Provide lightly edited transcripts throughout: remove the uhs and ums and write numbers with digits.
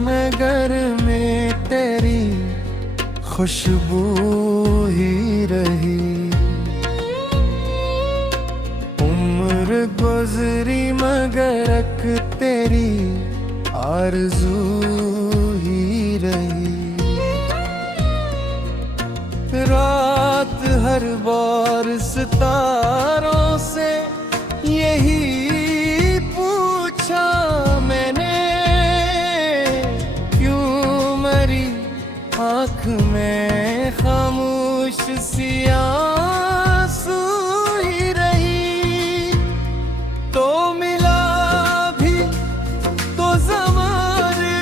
नगर में तेरी खुशबू ही रही। उम्र गुजरी मगर एक तेरी आरज़ू ही रही। रात हर बार सितारों से यही पूछा मैंने, क्यों मरी आँख में खामोश सी आंसू ही रही। तो मिला भी तो ज़माने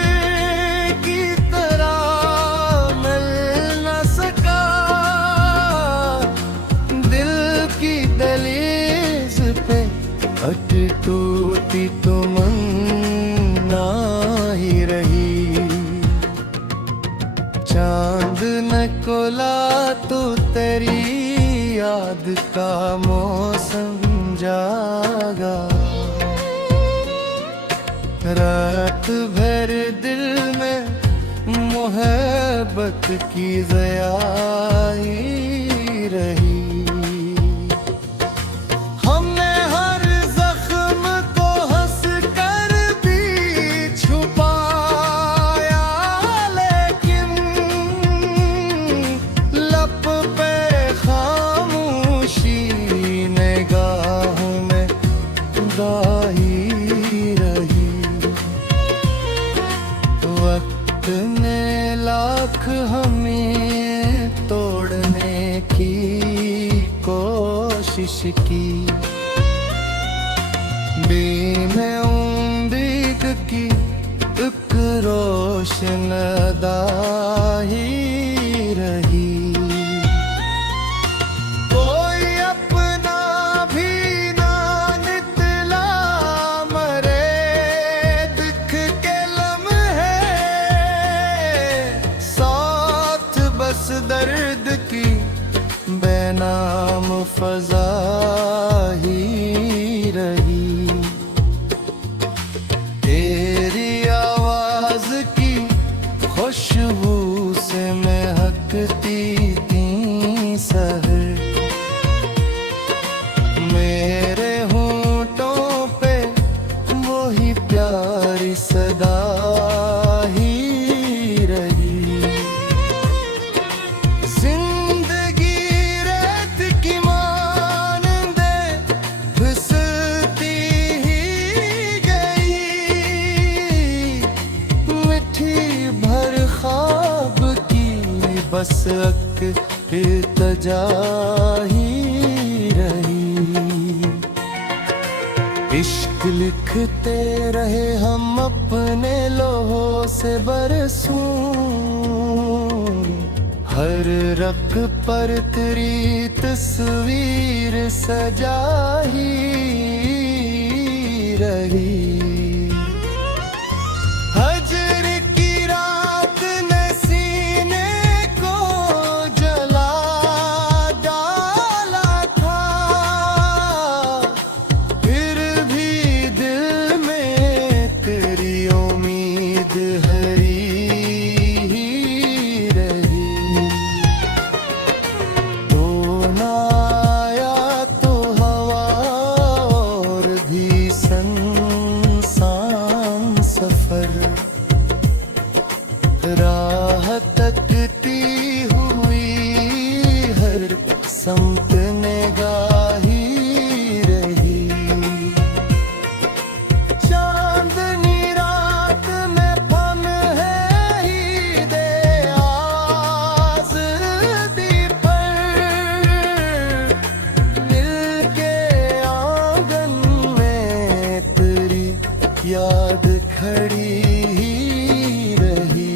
की तरह मिल न सका। दिल की दहलीज पे अटूटी तमन्ना ही रही। चांद न कोला तो तेरी याद का मौसम जागा। रात भर दिल में मोहब्बत की ज़या ही रही। हमने हर जख्म को हंस कर भी छुपाया, लेकिन लब पे खामोशी निगाहों में दाही रही। वक्त ने लाख हमें तोड़ने की कोशिश की। मैं उम्मीद की एक रोशन अदा ही रही। कोई अपना भी ना निकला मरे दुख के लम्हे, साथ बस दर्द की बेनाम फजा ही रही। तेरी आवाज की खुशबू से महकती थी सहर। मेरे होंठों पे वही प्यारी सदा ही रही। जिंदगी रेत की मानंदे फिसलती ही गई। मिठी भर ख्वाब की बस एक इल्तिजा ही रही। इश्क लिखते रहे हम अपने लोहों से बरसों। हर रख पर तेरी तस्वीर सजा ही रही। हजर की रात ने सीने को जला डाला था, फिर भी दिल में तेरी उम्मीद हरी ही रही। तो ना आया तो हवा और भी संसान सफर। राह तकती हुई हर समत निगाही रही। चांदनी रात में फन है ही दे आज़ादी पर। मिल के आंगन में तेरी याद खड़ी ही रही।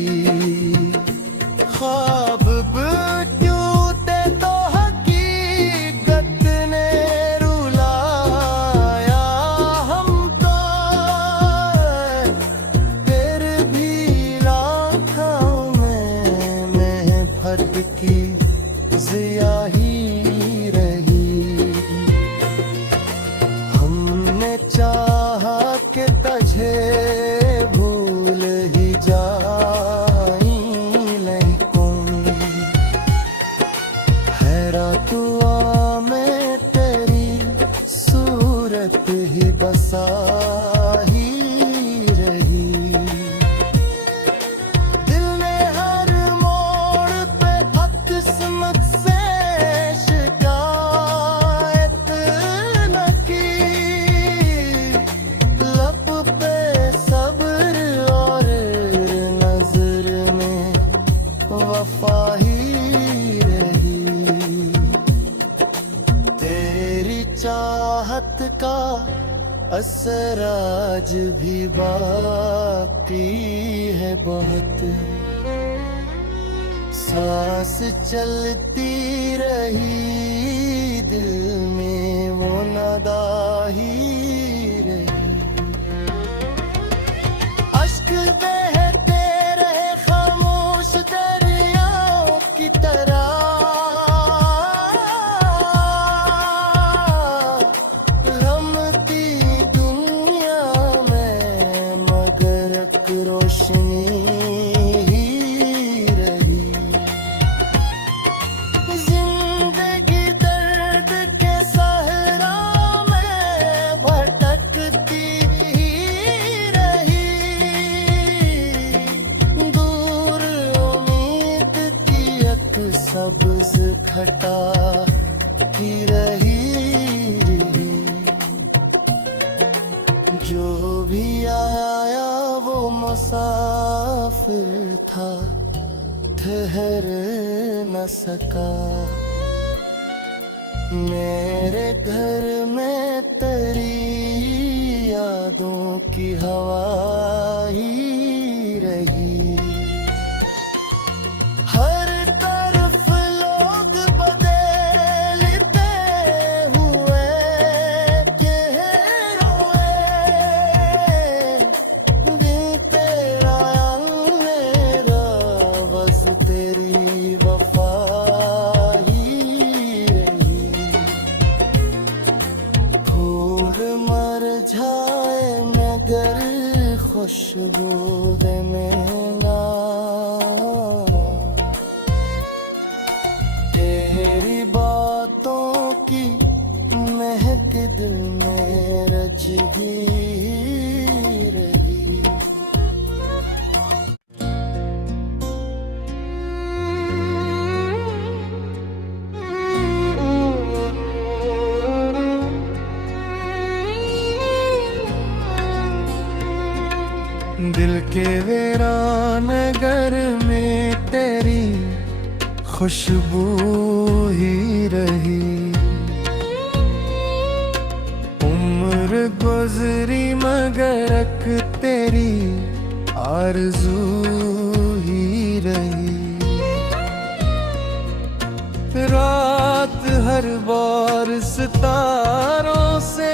ख्वाब टूटे तो हकीकत ने रुलाया हमको। फिर भी लाखों में महफत की ज़िया ही रही। हमने चाहा कि तुझे भूल ही जा असर आज भी बाकी है बहुत, सांस चलती रही दिल में वो नादाही रही। अश्क बहते रहे खामोश दरियाओं की तरह, रमती दुनिया में मगर एक रोशनी ही रही। जिंदगी दर्द के सहरा में भटकती ही रही, दूर उम्मीद की एक सब्ज घटा ही रही। जो भी आया वो मुसाफिर था, ठहर न सका। मेरे घर में तेरी यादों की हवा ही रही। हर तरफ लोग बदलते हुए रोए, दिल तेरा मेरा बस तेरी वफा ही रही। फूल मर जाए मगर खुशबू में ना, तेरी बातों की महक दिल में रज ही रही। दिल के वीरान घर में तेरी खुशबू ही रही। उम्र गुजरी मगर एक तेरी आरज़ू ही रही। रात हर बार सितारों से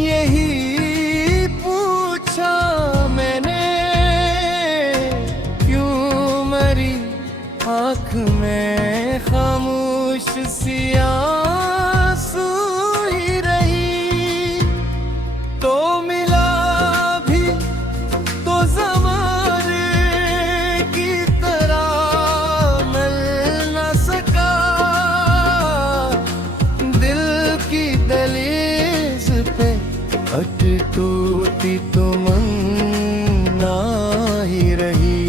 यही पूछा मैंने, क्यों मरी आँख में खामोश सी आंसू ही रही। तो मिला भी तो ज़माने की तरह मिल न सका। दिल की दहलीज पे टूटी तमन्ना ही रही।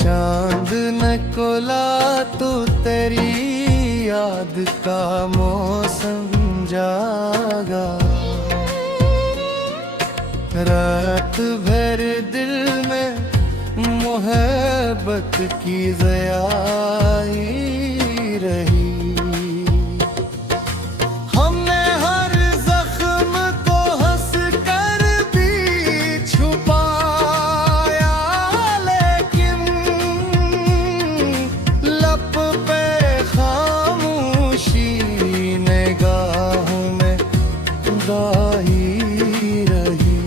चांद न कोला तो तेरी याद का मौसम जागा। रात भर दिल में मोहब्बत की ज़या ही रही। हमने हर जख्म को हंस कर भी छुपाया, लेकिन लब पे खामोशी निगाहों में दाही रही।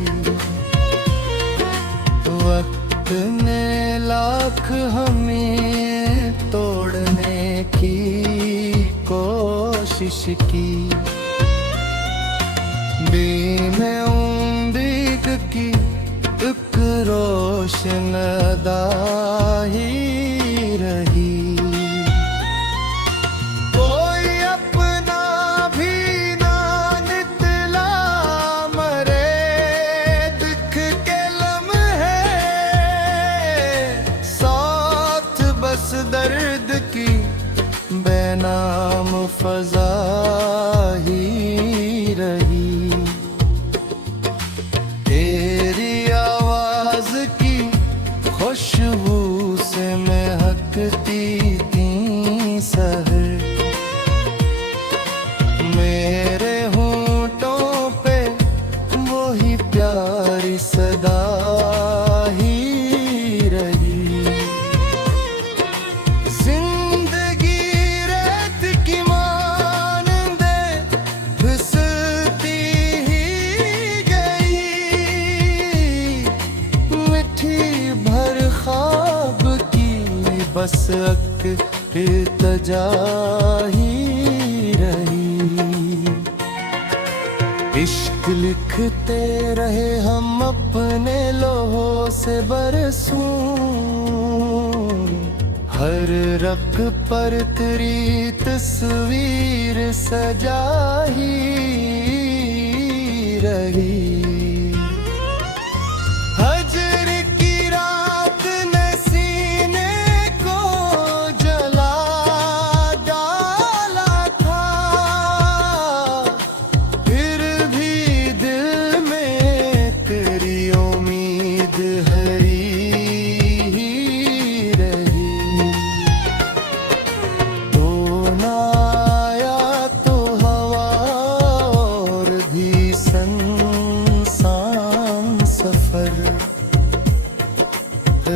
वक्त ने लाख हमें तोड़ने की कोशिश की, में उम्मीद की एक रोशन दाही रही। कोई अपना भी ना निकला मरे दुख के लम्हे, साथ बस दर्द की बेनाम फजा ही रही। तेरी आवाज की खुशबू से मैं बस इल्तिजा ही रही। इश्क लिखते रहे हम अपने लोहों से बरसों, हर रख पर तेरी तस्वीर सजा ही रही। हजर की रात ने सीने को जला डाला था, फिर भी दिल में तेरी उम्मीद हरी ही रही। तो ना आया तो हवा और भी संसान सफर,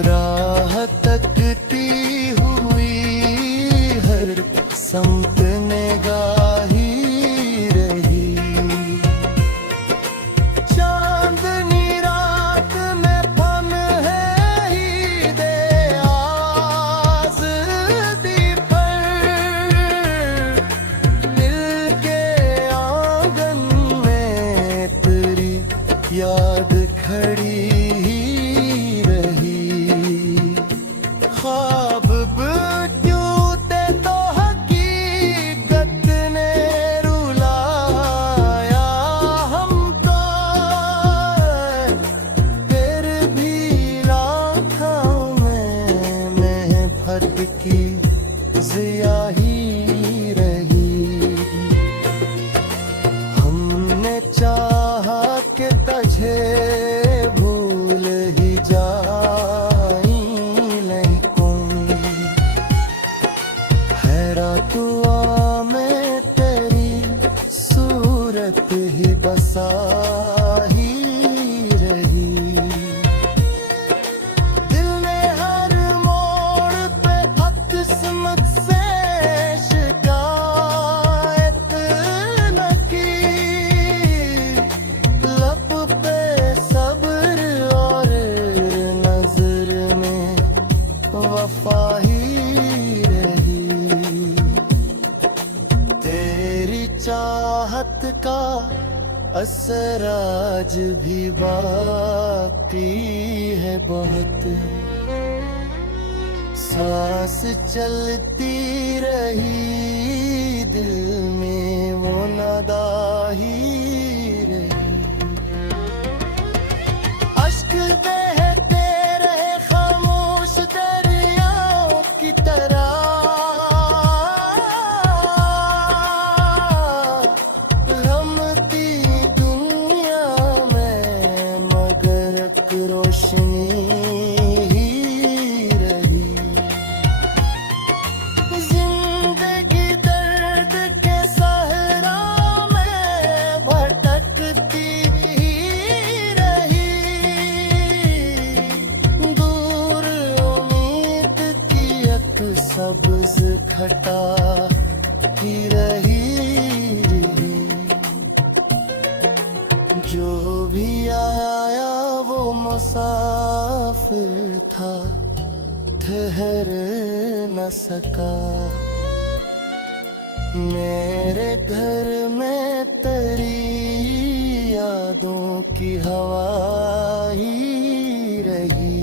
राह तकती हुई हर समत निगाही रही। चांदनी रात में फन है ही दे आज़दी पर, दिल के आंगन में तेरी याद खड़ी ही रही। ख्वाब टूटे तो हकीकत ने रुलाया हमको, फिर भी लाखों में महफत की ज़िया ही रही। हमने चाहा कि तुझे भूल ही जाई, लेकिन हैरत हुआ में तेरी सूरत ही बसा ही रही। दिल ने हर मोड़ पे किस्मत से शिकायत न की, लब पे सब्र और नजर में वफा ही रही। तेरी चाहत का असर आज भी बाकी है बहुत, सांस चलती रही दिल में वो नदा ही रही। अश्क बहते रहे खामोश दरियाओं की तरह, रमती दुनिया में मगर एक रोशनी ही रही। जिंदगी दर्द के सहरा में भटकती ही रही, दूर उम्मीद की एक सब्ज घटा ही रही। जो भी आया वो मुसाफिर था, ठहर न सका। मेरे घर में तेरी यादों की हवा ही रही।